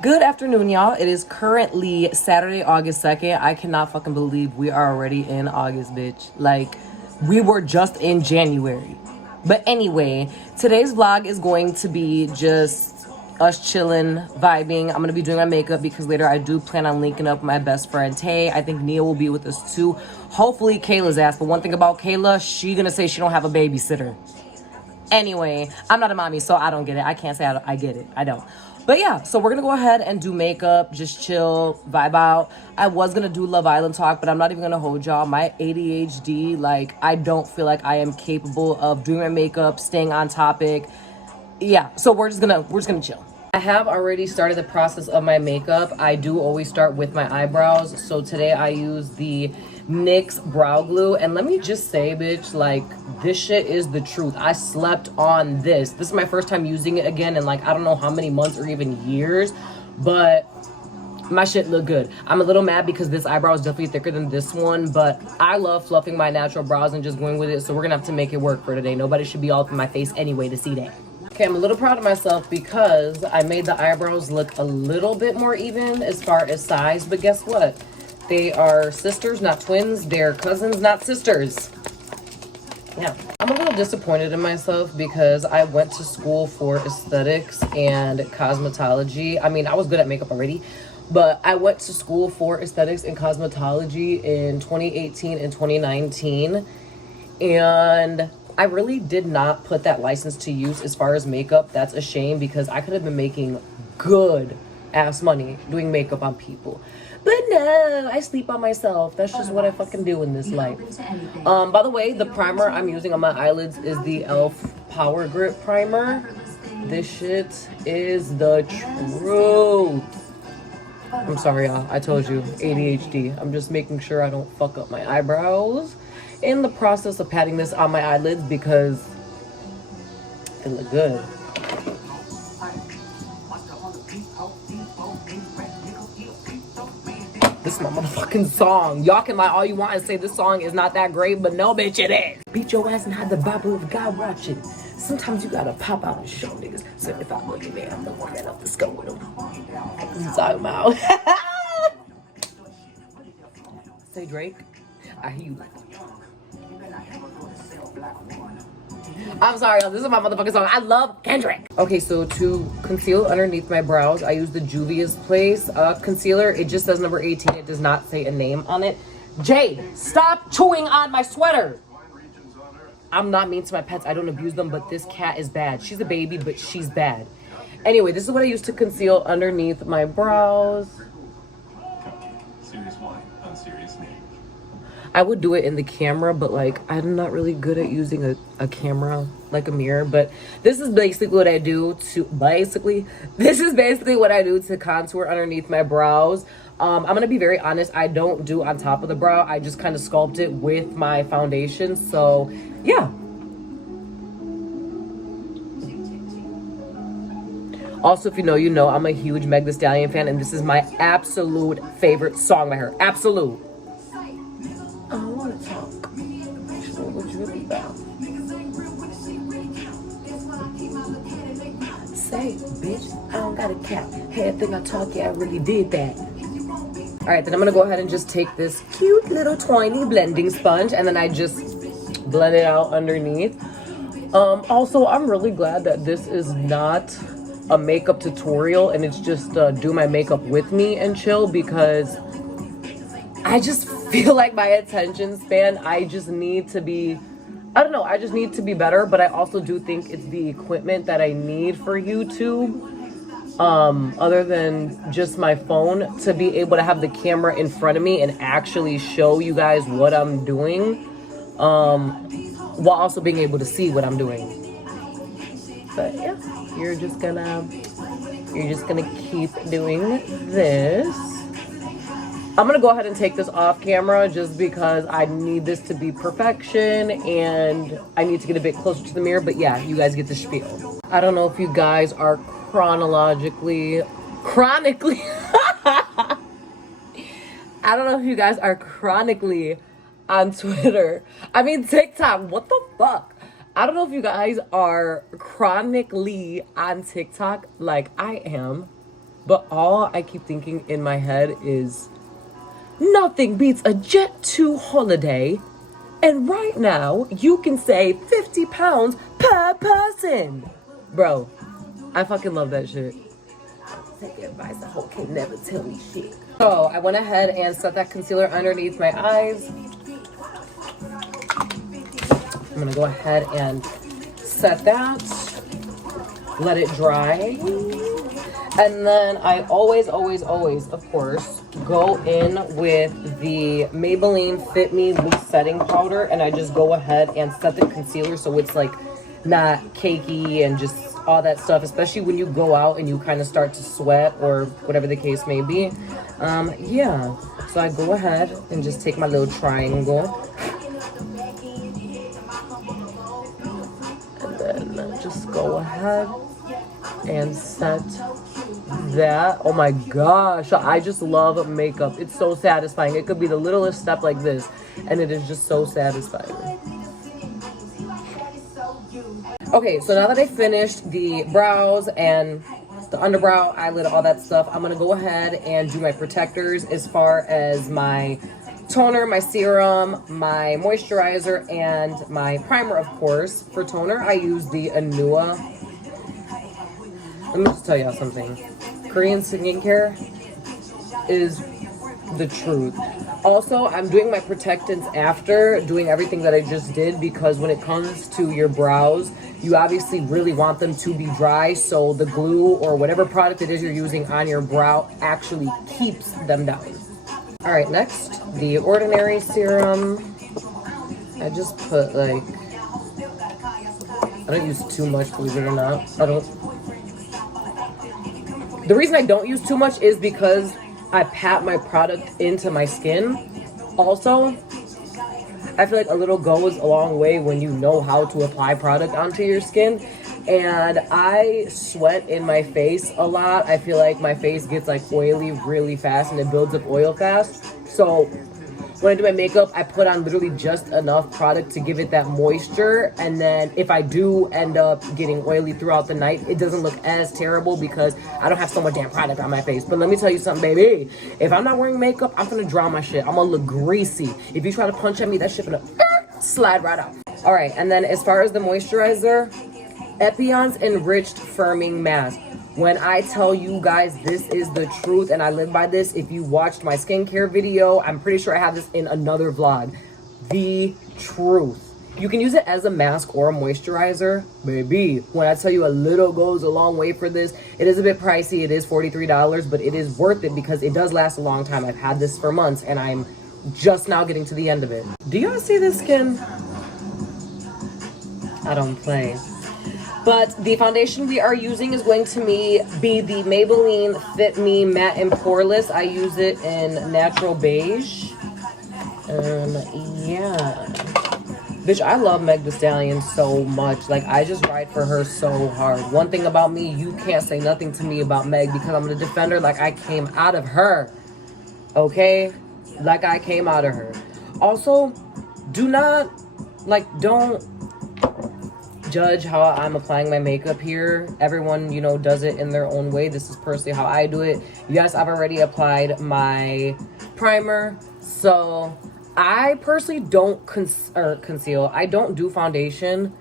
Good afternoon, y'all. It is currently Saturday, August 2nd. I cannot fucking believe we are already in August, bitch. Like, we were just in January. But anyway, today's vlog is going to be just us chilling, vibing. I'm going to be doing my makeup because later I do plan on linking up with my best friend, Tay. I think Nia will be with us too. Hopefully, Kayla's ass. But one thing about Kayla, she going to say she don't have a babysitter. Anyway, I'm not a mommy, so I don't get it. I can't say I get it. I don't. But yeah, so we're going to go ahead and do makeup, just chill, vibe out. I was going to do Love Island talk, but I'm not even going to hold y'all. My ADHD, like, I don't feel like I am capable of doing my makeup, staying on topic. Yeah, so we're just gonna chill. I have already started the process of my makeup. I do always start with my eyebrows. So today I use the NYX brow glue. And let me just say, bitch, like, this shit is the truth. I slept on this. This is my first time using it again in, like, I don't know how many months or even years. But my shit look good. I'm a little mad because this eyebrow is definitely thicker than this one. But I love fluffing my natural brows and just going with it. So we're going to have to make it work for today. Nobody should be all up in my face anyway to see that. Okay, I'm a little proud of myself because I made the eyebrows look a little bit more even as far as size, but guess what? They are sisters, not twins. They're cousins, not sisters. Yeah. I'm a little disappointed in myself because I went to school for aesthetics and cosmetology. I mean, I was good at makeup already, but I went to school for aesthetics and cosmetology in 2018 and 2019. And I really did not put that license to use as far as makeup. That's a shame because I could have been making good ass money doing makeup on people. But no, I sleep on myself. That's just what I fucking do in this life. By the way, the primer I'm using on my eyelids is the e.l.f. Power Grip Primer. This shit is the truth. I'm sorry, y'all. I told you, ADHD. I'm just making sure I don't fuck up my eyebrows in the process of patting this on my eyelids because they look good. This is my motherfucking song. Y'all can lie all you want and say this song is not that great, but no, bitch, it is. Beat your ass and hide the Bible of God watching. Sometimes you gotta pop out and show niggas. So if I'm looking man, I'm the one that up the scope with them. What you talking about? Say Drake. I hear you. I'm sorry, this is my motherfucking song. I love Kendrick. Okay, so to conceal underneath my brows, I use the Juvia's Place concealer. It just says number 18. It does not say a name on it. Jade, stop chewing on my sweater. I'm not mean to my pets. I don't abuse them, but this cat is bad. She's a baby, but she's bad. Anyway, this is what I use to conceal underneath my brows. Serious wine on serious name. I would do it in the camera, but like I'm not really good at using a camera like a mirror. But this is basically what I do to contour underneath my brows. I'm gonna be very honest, I don't do on top of the brow. I just kind of sculpt it with my foundation. So yeah. Also, if you know, you know, I'm a huge Meg Thee Stallion fan, and this is my absolute favorite song by her. Absolute. I don't want to talk. What you really about? Say, bitch, I don't got a cap. Hey, I think I talk, yeah, I really did that. All right, then I'm gonna go ahead and just take this cute little tiny blending sponge, and then I just blend it out underneath. Also, I'm really glad that this is not a makeup tutorial, and it's just do my makeup with me and chill, because I just feel like my attention span, I just need to be, I don't know, I just need to be better. But I also do think it's the equipment that I need for YouTube, other than just my phone, to be able to have the camera in front of me and actually show you guys what I'm doing, while also being able to see what I'm doing. But yeah, you're just gonna keep doing this. I'm gonna go ahead and take this off camera just because I need this to be perfection and I need to get a bit closer to the mirror. But yeah, you guys get the spiel. I don't know if you guys are chronically I don't know if you guys are chronically on Twitter. I mean TikTok, what the fuck? I don't know if you guys are chronically on TikTok like I am, But all I keep thinking in my head is nothing beats a Jet2 holiday. And right now, you can save 50 pounds per person. Bro, I fucking love that shit. Take advice, I hope can never tell me shit. So I went ahead and set that concealer underneath my eyes. I'm gonna go ahead and set that, let it dry. And then I always, of course, go in with the Maybelline Fit Me Loose Setting Powder, and I just go ahead and set the concealer so it's like not cakey and just all that stuff, especially when you go out and you kind of start to sweat or whatever the case may be. Yeah, so I go ahead and just take my little triangle. And then just go ahead and set that. Oh my gosh, I just love makeup. It's so satisfying. It could be the littlest step like this, and it is just so satisfying. Okay, so now that I finished the brows and the underbrow, eyelid, all that stuff, I'm gonna go ahead and do my protectors as far as my toner, my serum, my moisturizer, and my primer, of course. For toner, I use the Anua. Let me just tell y'all something. Korean skincare is the truth. Also, I'm doing my protectants after doing everything that I just did, because when it comes to your brows, you obviously really want them to be dry, so the glue or whatever product it is you're using on your brow actually keeps them down. All right, next, the Ordinary serum. I just put like, I don't use too much, believe it or not. The reason I don't use too much is because I pat my product into my skin. Also, I feel like a little goes a long way when you know how to apply product onto your skin. And I sweat in my face a lot. I feel like my face gets like oily really fast and it builds up oil fast. So when I do my makeup, I put on literally just enough product to give it that moisture. And then if I do end up getting oily throughout the night, it doesn't look as terrible because I don't have so much damn product on my face. But let me tell you something, baby. If I'm not wearing makeup, I'm gonna draw my shit. I'm gonna look greasy. If you try to punch at me, that shit gonna slide right off. All right, and then as far as the moisturizer, Epion's Enriched Firming Mask. When I tell you guys this is the truth and I live by this, if you watched my skincare video, I'm pretty sure I have this in another vlog. The truth. You can use it as a mask or a moisturizer. Baby, when I tell you a little goes a long way for this, it is a bit pricey. It is $43, but it is worth it because it does last a long time. I've had this for months and I'm just now getting to the end of it. Do y'all see this skin? I don't play. But the foundation we are using is going to be the Maybelline Fit Me Matte and Poreless. I use it in Natural Beige. Yeah. Bitch, I love Meg Thee Stallion so much. Like, I just ride for her so hard. One thing about me, you can't say nothing to me about Meg because I'm going to defend her like I came out of her. Okay? Like I came out of her. Also, do not, don't judge how I'm applying my makeup here. Everyone, you know, does it in their own way. This is personally how I do it. Yes, I've already applied my primer. So I personally don't conceal. I don't do foundation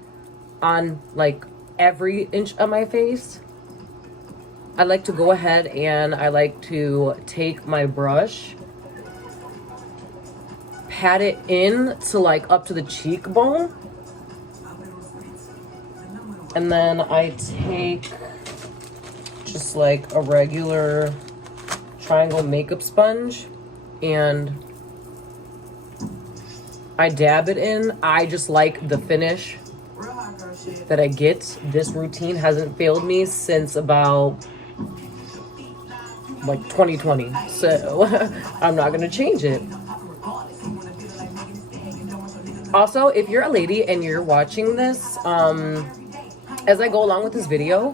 on like every inch of my face. I like to go ahead and I like to take my brush, pat it in to like up to the cheekbone. And then I take just like a regular triangle makeup sponge and I dab it in. I just like the finish that I get. This routine hasn't failed me since about like 2020. So I'm not gonna change it. Also, if you're a lady and you're watching this, as I go along with this video,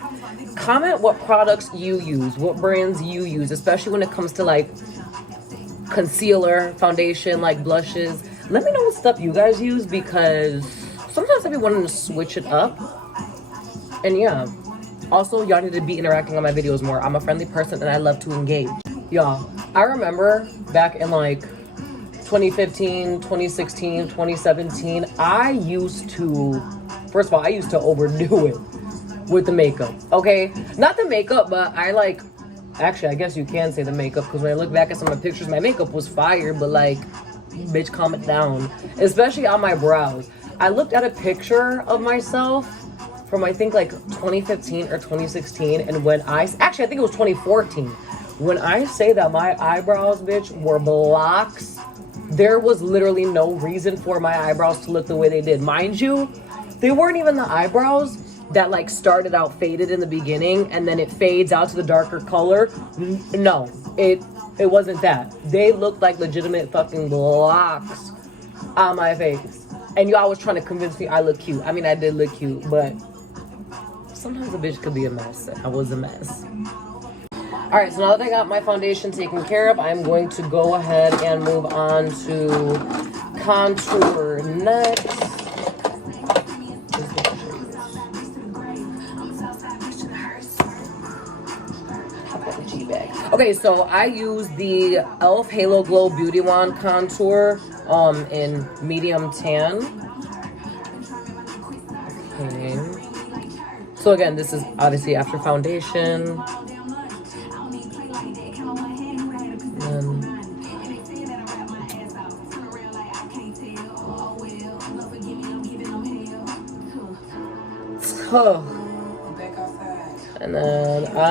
comment what products you use, what brands you use, especially when it comes to like concealer, foundation, like blushes. Let me know what stuff you guys use because sometimes I be wanting to switch it up. And yeah, Also, y'all need to be interacting on my videos more. I'm a friendly person and I love to engage. Y'all, I remember back in like 2015, 2016, 2017, I used to, first of all, I used to overdo it with the makeup, okay? Not the makeup, but I like, actually, I guess you can say the makeup, because when I look back at some of the pictures, my makeup was fire, but like, bitch, calm it down. Especially on my brows. I looked at a picture of myself from, I think, like 2015 or 2016, and when actually, I think it was 2014. When I say that my eyebrows, bitch, were blocks, there was literally no reason for my eyebrows to look the way they did. Mind you, they weren't even the eyebrows that like started out faded in the beginning and then it fades out to the darker color. No, it wasn't that. They looked like legitimate fucking blocks on my face. And y'all was trying to convince me I look cute. I mean, I did look cute, but sometimes a bitch could be a mess. I was a mess. All right, so now that I got my foundation taken care of, I'm going to go ahead and move on to contour next. Okay, so I use the e.l.f. Halo Glow Beauty Wand contour in medium tan. Okay. So again, this is obviously after foundation. And then all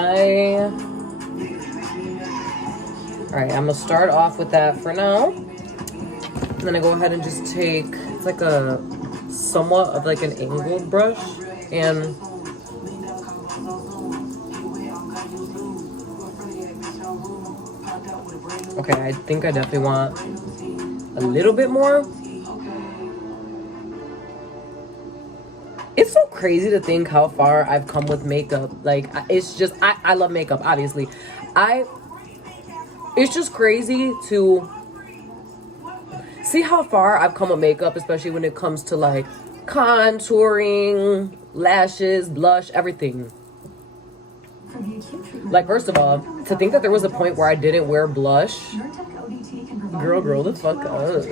right, I'm gonna start off with that for now. And then I go ahead and just take, it's like a somewhat of like an angled brush, and okay, I think I definitely want a little bit more. It's so crazy to think how far I've come with makeup. Like, it's just, I love makeup, obviously. It's just crazy to see how far I've come with makeup, especially when it comes to like contouring, lashes, blush, everything. Like, first of all, to think that there was a point where I didn't wear blush, girl the fuck up.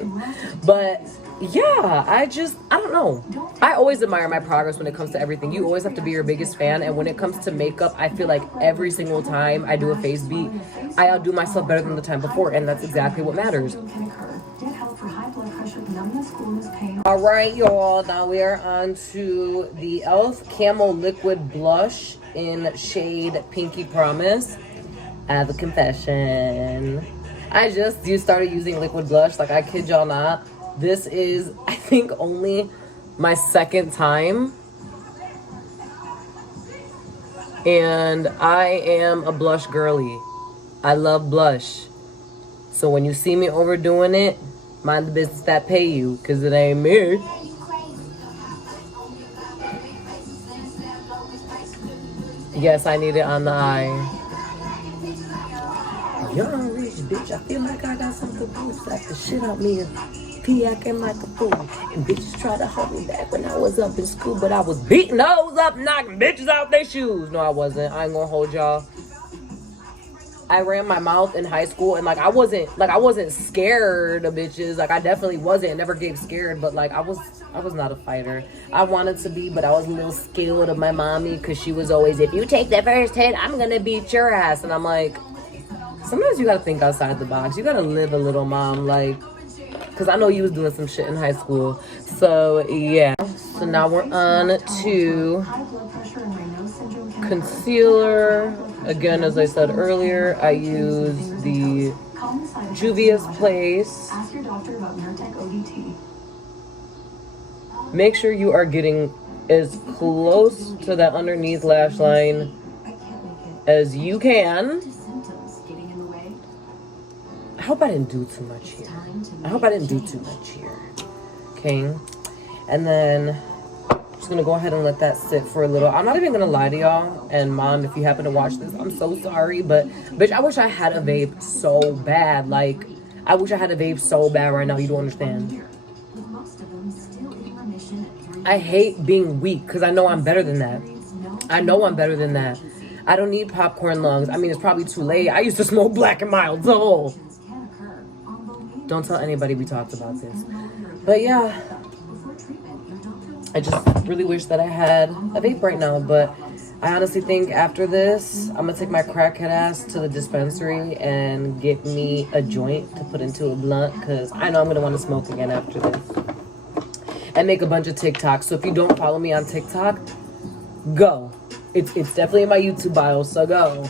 But yeah, I don't know. I always admire my progress when it comes to everything. You always have to be your biggest fan. And when it comes to makeup, I feel like every single time I do a face beat, I outdo myself better than the time before. And that's exactly what matters. All right, y'all. Now we are on to the e.l.f. Camo Liquid Blush in shade Pinky Promise. I have a confession. I just started using liquid blush. Like, I kid y'all not. This is, I think, only my second time. And I am a blush girly. I love blush. So when you see me overdoing it, mind the business that pay you, because it ain't me. Yes, I need it on the eye. Young rich bitch, I feel like I got something to slap the shit out me and pee acting like a fool. And bitches try to hold me back when I was up in school, but I was beating those up, knocking bitches out their shoes. No, I wasn't. I ain't gonna hold y'all. I ran my mouth in high school, and I wasn't scared of bitches. Like, I definitely wasn't. Never get scared, but like I was not a fighter. I wanted to be, but I was a little scared of my mommy, because she was always, if you take the first hit, I'm gonna beat your ass. And I'm like, sometimes you gotta think outside the box. You gotta live a little, mom. Like, because I know you was doing some shit in high school. So yeah. So now we're on to concealer. Again, as I said earlier, I use the Juvia's Place. Make sure you are getting as close to that underneath lash line as you can. I hope I didn't do too much here. Okay. And then I'm just gonna go ahead and let that sit for a little. I'm not even gonna lie to y'all. And mom, if you happen to watch this, I'm so sorry. But bitch, I wish I had a vape so bad. Like, I wish I had a vape so bad right now. You don't understand. I hate being weak, because I know I'm better than that. I know I'm better than that. I don't need popcorn lungs. I mean, it's probably too late. I used to smoke black and mild, so don't tell anybody we talked about this. But yeah, I just really wish that I had a vape right now. But I honestly think after this, I'm gonna take my crackhead ass to the dispensary and get me a joint to put into a blunt, because I know I'm gonna want to smoke again after this. And make a bunch of TikToks. So if you don't follow me on TikTok, go. It's definitely in my YouTube bio, so go.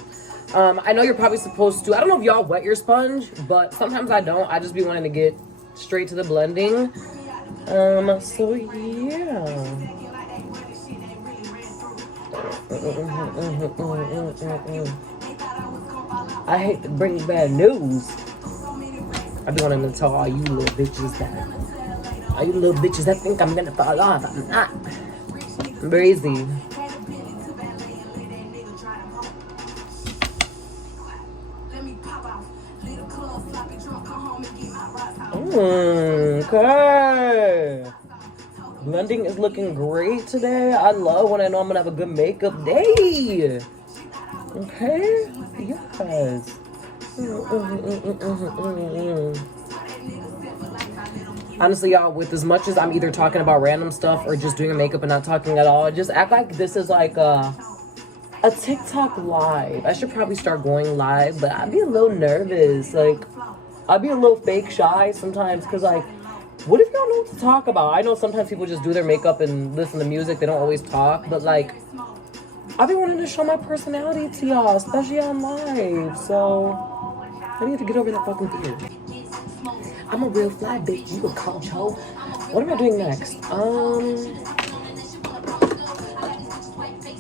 I know you're probably supposed to. I don't know if y'all wet your sponge, but sometimes I don't. I just be wanting to get straight to the blending. So yeah. I hate to bring bad news. I be wanting to tell all you little bitches that. All you little bitches that think I'm gonna fall off. I'm not. I'm crazy. Okay. Blending is looking great today. I love when I know I'm gonna have a good makeup day. Okay? Yes. Honestly, y'all, with as much as I'm either talking about random stuff or just doing makeup and not talking at all, just act like this is like a TikTok live. I should probably start going live, but I'd be a little nervous. Like, I'd be a little fake shy sometimes, because, like, what if y'all know what to talk about? I know sometimes people just do their makeup and listen to music. They don't always talk, but, like, I've been wanting to show my personality to y'all, especially on live. So I need to get over that fucking fear. I'm a real fly bitch. You a coach hoe. What am I doing next?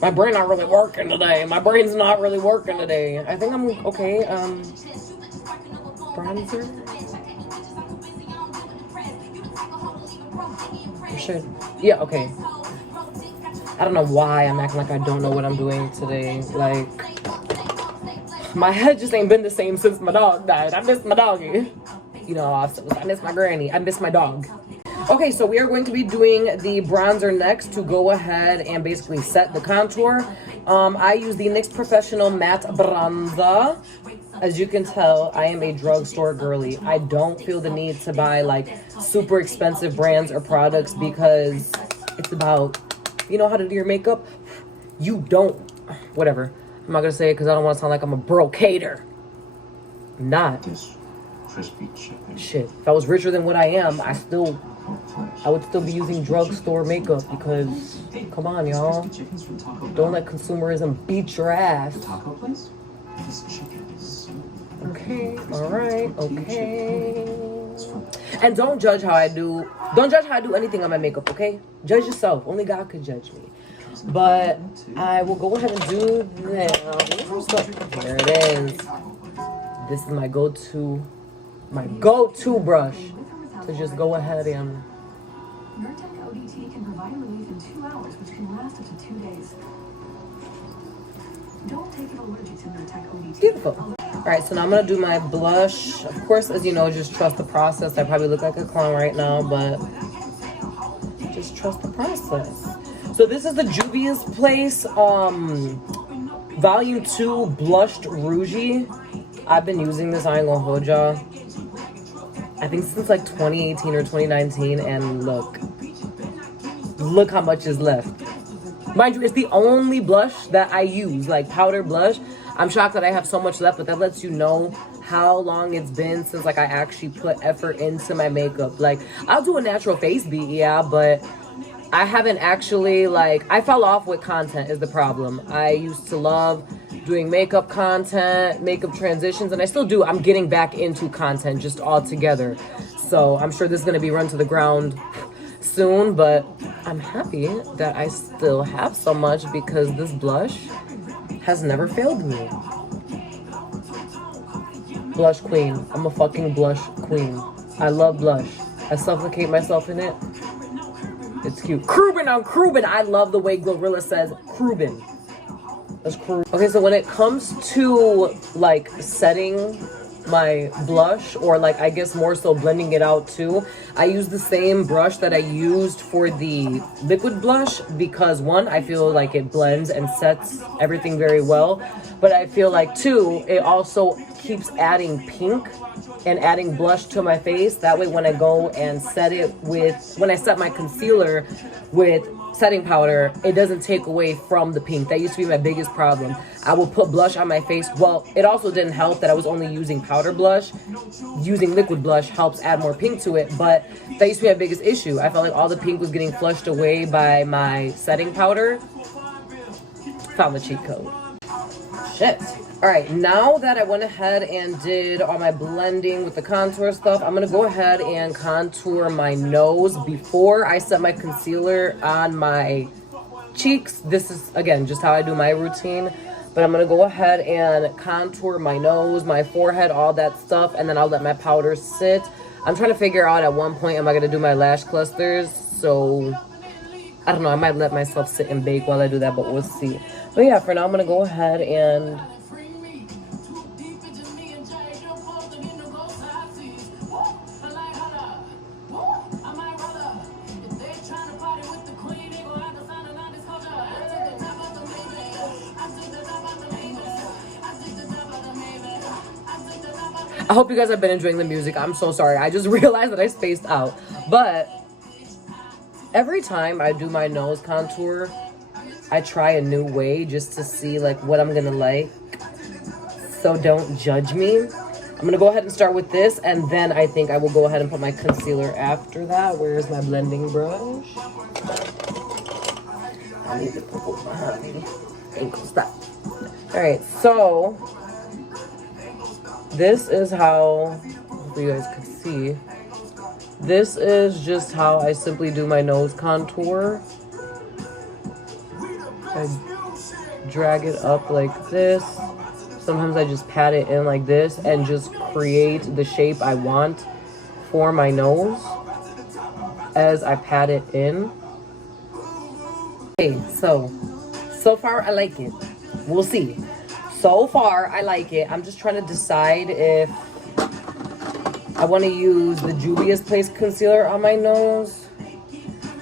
My brain not really working today. My brain's not really working today. I think I'm okay. Bronzer. Should. Yeah. Okay. I don't know why I'm acting like I don't know what I'm doing today. Like, my head just ain't been the same since my dog died. I miss my doggy. You know, I miss my granny. I miss my dog. Okay, so we are going to be doing the bronzer next to go ahead and basically set the contour. I use the NYX Professional Matte Bronzer. As you can tell, I am a drugstore girly. I don't feel the need to buy like super expensive brands or products, because it's about, you know how to do your makeup? You don't, whatever. I'm not gonna say it because I don't want to sound like I'm a brocator. I'm not. Crispy chicken. Shit, if I was richer than what I am, I would still be using drugstore makeup, because, come on, y'all. Don't let consumerism beat your ass. Okay, alright, okay. And don't judge how I do anything on my makeup, okay? Judge yourself. Only God could judge me. But I will go ahead and do now. Here it is. This is my go-to brush to just go ahead and. Nurtec ODT can provide relief in 2 hours, which can last up to 2 days. Don't take it allergic to Nurtec ODT. Beautiful. All right, so now I'm gonna do my blush. Of course, as you know, just trust the process. I probably look like a clown right now, but just trust the process. So this is the Juvia's Place Volume 2 Blushed Rougie. I've been using this, I ain't gonna hold y'all, I think since like 2018 or 2019, and look how much is left. Mind you, it's the only blush that I use, like powder blush. I'm shocked that I have so much left, but that lets you know how long it's been since like I actually put effort into my makeup. Like, I'll do a natural face beat, yeah, but I haven't actually, like, I fell off with content is the problem. I used to love doing makeup content, makeup transitions, and I still do. I'm getting back into content just all together. So I'm sure this is going to be run to the ground soon, but I'm happy that I still have so much, because this blush has never failed me. Blush queen. I'm a fucking blush queen. I love blush. I suffocate myself in it. It's cute. Crubin on Crubin. I love the way Glorilla says Crubin. That's Crubin. Okay, so when it comes to like setting my blush, or like I guess more so blending it out too, I use the same brush that I used for the liquid blush because one, I feel like it blends and sets everything very well, but I feel like two, it also keeps adding pink and adding blush to my face. That way when I go and set it with, when I set my concealer with setting powder, it doesn't take away from the pink. That used to be my biggest problem. I would put blush on my face. Well, it also didn't help that I was only using powder blush. Using liquid blush helps add more pink to it, but that used to be my biggest issue. I felt like all the pink was getting flushed away by my setting powder. Found the cheat code. Shit. All right, now that I went ahead and did all my blending with the contour stuff, I'm gonna go ahead and contour my nose before I set my concealer on my cheeks. This is, again, just how I do my routine, but I'm gonna go ahead and contour my nose, my forehead, all that stuff, and then I'll let my powder sit. I'm trying to figure out at one point, am I gonna do my lash clusters? So, I don't know, I might let myself sit and bake while I do that, but we'll see. But yeah, for now, I'm gonna go ahead and I hope you guys have been enjoying the music. I'm so sorry. I just realized that I spaced out. But every time I do my nose contour, I try a new way just to see like what I'm gonna like. So don't judge me. I'm gonna go ahead and start with this, and then I think I will go ahead and put my concealer after that. Where's my blending brush? I need to put behind me. Stop. Alright, so this is how, hopefully you guys can see, this is just how I simply do my nose contour. I drag it up like this. Sometimes I just pat it in like this and just create the shape I want for my nose as I pat it in. Okay, so far I like it. We'll see. So far, I like it. I'm just trying to decide if I want to use the Juvia's Place concealer on my nose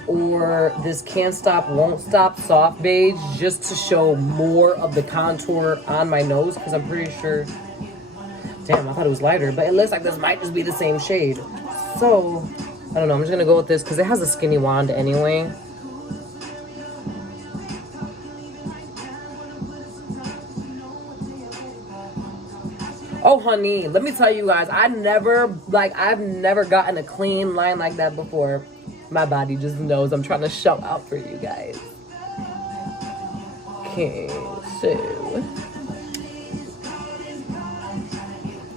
or this Can't Stop, Won't Stop soft beige, just to show more of the contour on my nose, because I'm pretty sure, damn, I thought it was lighter, but it looks like this might just be the same shade. So, I don't know. I'm just going to go with this because it has a skinny wand anyway. Oh, honey, let me tell you guys, I've never gotten a clean line like that before. My body just knows I'm trying to show out for you guys. Okay, so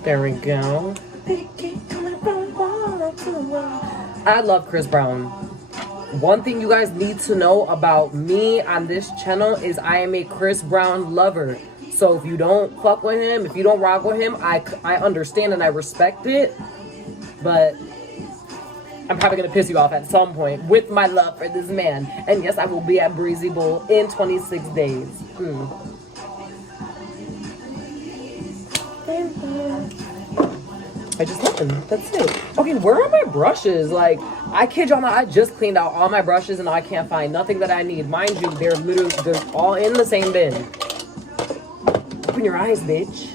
there we go. I love Chris Brown. One thing you guys need to know about me on this channel is I am a Chris Brown lover. So if you don't fuck with him, if you don't rock with him, I understand and I respect it. But I'm probably going to piss you off at some point with my love for this man. And yes, I will be at Breezy Bowl in 26 days. I just love them. That's it. Okay, where are my brushes? Like, I kid y'all not, I just cleaned out all my brushes and I can't find nothing that I need. Mind you, they're all in the same bin. Open your eyes, bitch.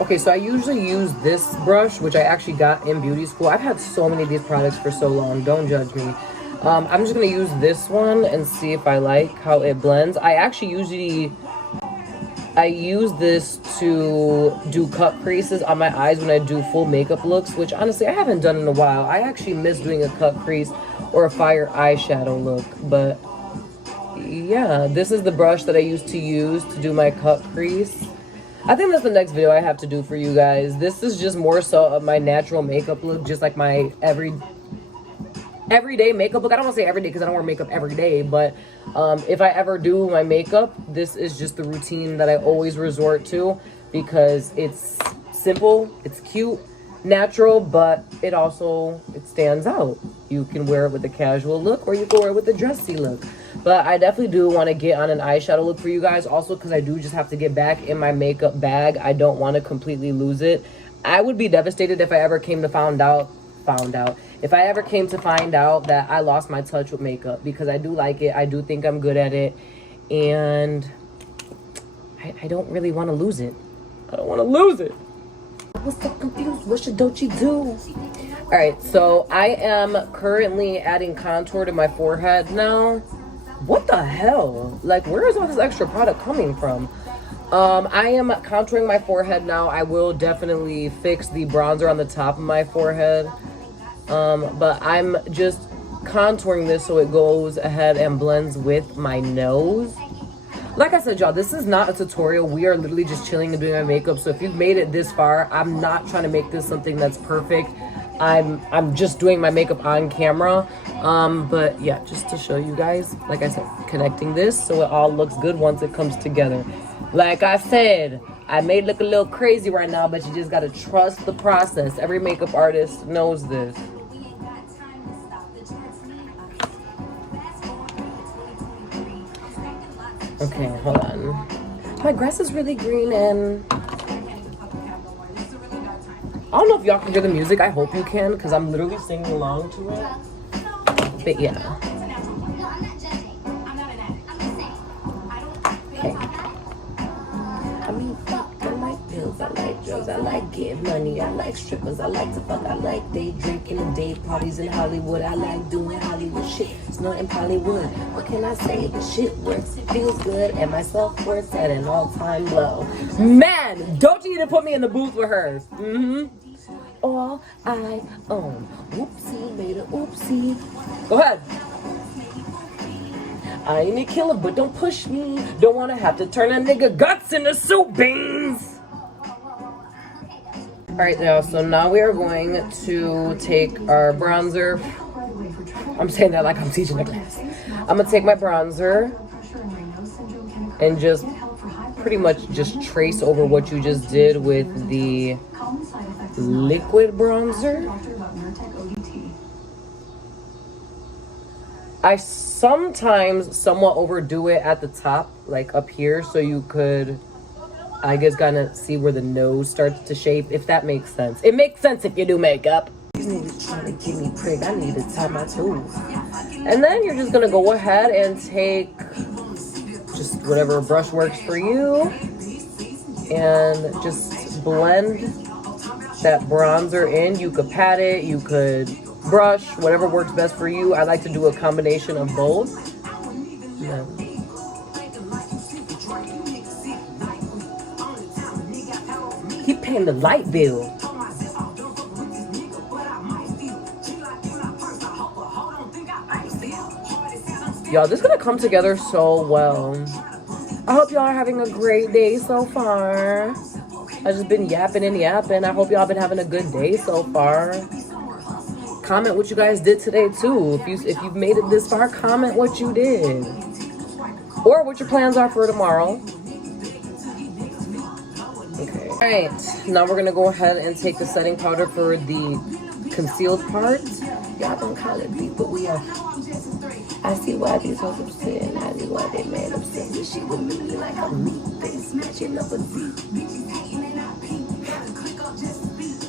Okay, so I usually use this brush, which I actually got in beauty school. I've had so many of these products for so long. Don't judge me. I'm just going to use this one and see if I like how it blends. I use this to do cut creases on my eyes when I do full makeup looks, which honestly I haven't done in a while. I actually miss doing a cut crease or a fire eyeshadow look, but yeah, this is the brush that I used to use to do my cut crease. I think that's the next video I have to do for you guys. This is just more so of my natural makeup look, just like my everyday makeup look. I don't want to say everyday because I don't wear makeup every day, but if I ever do my makeup, this is just the routine that I always resort to because it's simple, it's cute, natural, but it stands out. You can wear it with a casual look or you can wear it with a dressy look. But I definitely do want to get on an eyeshadow look for you guys also because I do just have to get back in my makeup bag. I don't want to completely lose it. I would be devastated if I ever came to if I ever came to find out that I lost my touch with makeup, because I do like it. I do think I'm good at it, and I don't really want to lose it. I don't want to lose it. I was so confused. What should don't you do? All right, so I am currently adding contour to my forehead now. What the hell? Like, where is all this extra product coming from? I am contouring my forehead now. I will definitely fix the bronzer on the top of my forehead. But I'm just contouring this so it goes ahead and blends with my nose. Like I said, y'all, this is not a tutorial. We are literally just chilling and doing my makeup. So if you've made it this far, I'm not trying to make this something that's perfect. I'm just doing my makeup on camera. But yeah, just to show you guys, like I said, connecting this so it all looks good once it comes together. Like I said, I may look a little crazy right now, but you just gotta trust the process. Every makeup artist knows this. Okay, hold on. My grass is really green, and I don't know if y'all can hear the music. I hope you can, because I'm literally singing along to it. But yeah. Okay. I mean, fuck, I like pills, I like drugs, I like getting money, I like strippers, I like to fuck, I like day drinking and day parties in Hollywood, I like doing Hollywood shit, it's not in Hollywood. What can I say? The shit works, it feels good, and my self-worth's at an all-time low. Man, don't you need to put me in the booth with her? All I own. Whoopsie, made a oopsie. Go ahead. I ain't a killer, but don't push me. Don't want to have to turn a nigga guts into soup beans. Alright, y'all, so now we are going to take our bronzer. I'm saying that like I'm teaching a class. I'm gonna take my bronzer and just pretty much just trace over what you just did with the liquid bronzer. I sometimes somewhat overdo it at the top, like up here, so you could, I guess, kind of see where the nose starts to shape, if that makes sense. It makes sense if you do makeup. These niggas trying to get me prick. I need to tie my toes. And then you're just gonna go ahead and take just whatever brush works for you and just blend that bronzer in. You could pat it, you could brush, whatever works best for you. I like to do a combination of both. Yeah. Keep paying the light bill. Y'all, this is gonna come together so well. I hope y'all are having a great day so far. I've just been yapping and yapping. I hope y'all been having a good day so far. Comment what you guys did today too. If you've made it this far, comment what you did. Or what your plans are for tomorrow. Okay. Alright, now we're gonna go ahead and take the setting powder for the concealed part. Y'all don't call it deep, but we are. I see why these hoes upset, and I see why they mad upset. This shit with me like a meat face matching up a deep.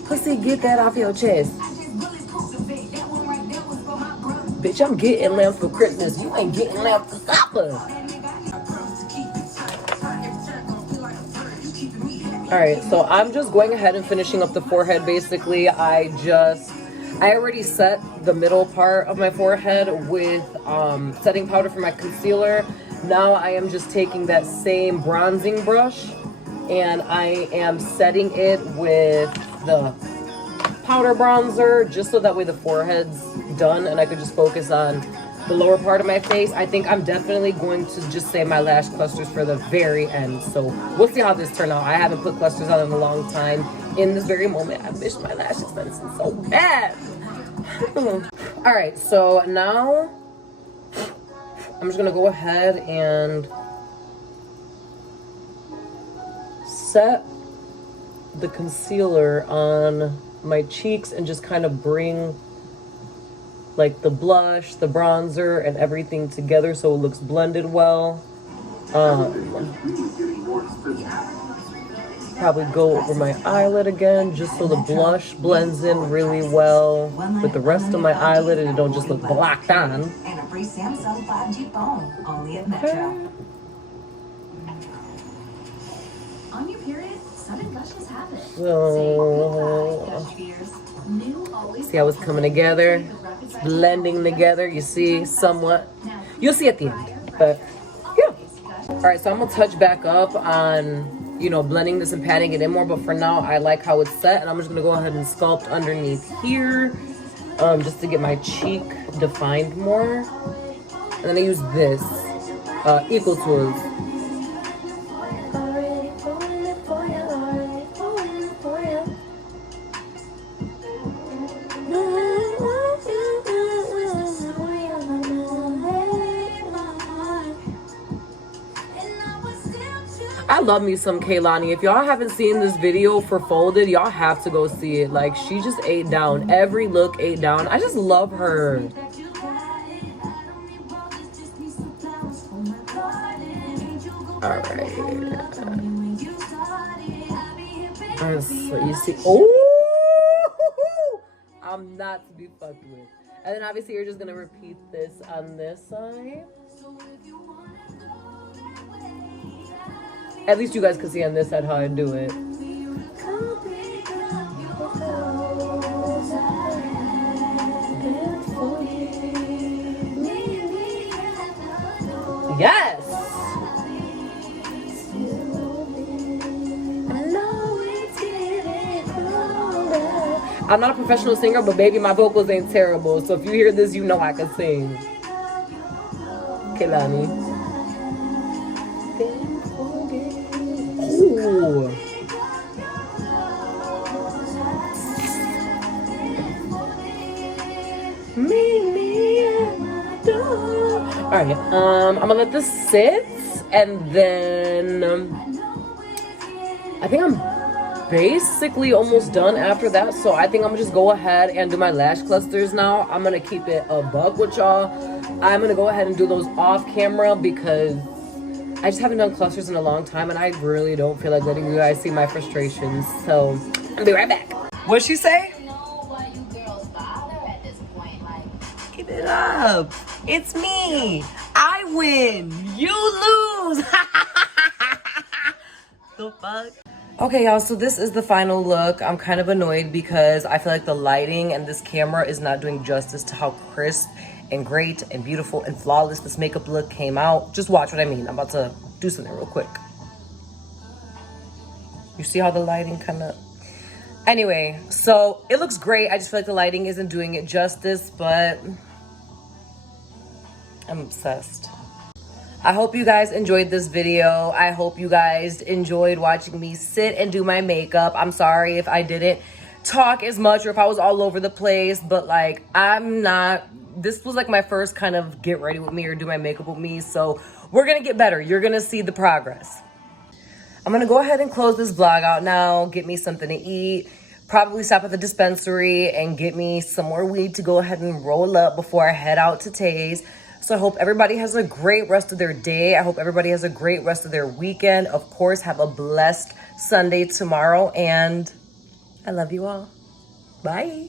Pussy, get that off your chest. Bitch, I'm getting lamb for Christmas. You ain't getting lamb for supper. Alright, so I'm just going ahead and finishing up the forehead. Basically, I already set the middle part of my forehead with setting powder for my concealer. Now I am just taking that same bronzing brush and I am setting it with the powder bronzer, just so that way the forehead's done and I could just focus on the lower part of my face. I think I'm definitely going to just save my lash clusters for the very end. So we'll see how this turns out. I haven't put clusters on in a long time. In this very moment, I miss my lash extensions so bad. All right, so now I'm just gonna go ahead and set the concealer on my cheeks and just kind of bring like the blush, the bronzer, and everything together so it looks blended well. Probably go over my eyelid again just so the blush blends in really well with the rest of my eyelid and it don't just look blocked on. And a free Samsung 5G phone only at Metro. On your period, sudden gushes happen. So, see how it's coming together? It's blending together. You see somewhat. You'll see at the end, but yeah. All right, so I'm gonna touch back up on, you know, blending this and patting it in more, but for now I like how it's set, and I'm just gonna go ahead and sculpt underneath here, just to get my cheek defined more. And then I use this Equal Tools. I love me some Kaylani. If y'all haven't seen this video for Folded, y'all have to go see it. Like, she just ate down. Every look ate down. I just love her. All right. So you see, oh, I'm not to be fucked with. And then obviously you're just gonna repeat this on this side. At least you guys can see on this side how I do it. Yes! I'm not a professional singer, but baby, my vocals ain't terrible. So if you hear this, you know I can sing. Kehlani. Ooh. Alright, I'm gonna let this sit, and then I think I'm basically almost done after that. So I think I'm gonna just go ahead and do my lash clusters now. I'm gonna keep it a buck with y'all. I'm gonna go ahead and do those off camera because I just haven't done clusters in a long time, and I really don't feel like letting you guys see my frustrations. So I'll be right back. What'd she say? Keep it up. It's me. I win. You lose. The fuck? Okay, y'all, so this is the final look. I'm kind of annoyed because I feel like the lighting and this camera is not doing justice to how crisp and great and beautiful and flawless this makeup look came out. Just watch what I mean. I'm about to do something real quick. You see how the lighting kind of... Anyway, so it looks great. I just feel like the lighting isn't doing it justice, but I'm obsessed. I hope you guys enjoyed this video. I hope you guys enjoyed watching me sit and do my makeup. I'm sorry if I didn't talk as much or if I was all over the place, but like, I'm not... This was like my first kind of get ready with me or do my makeup with me, so we're gonna get better. You're gonna see the progress. I'm gonna go ahead and close this vlog out now, get me something to eat, probably stop at the dispensary and get me some more weed to go ahead and roll up before I head out to Tay's. So I hope everybody has a great rest of their day. I hope everybody has a great rest of their weekend. Of course, have a blessed Sunday tomorrow, and I love you all. Bye.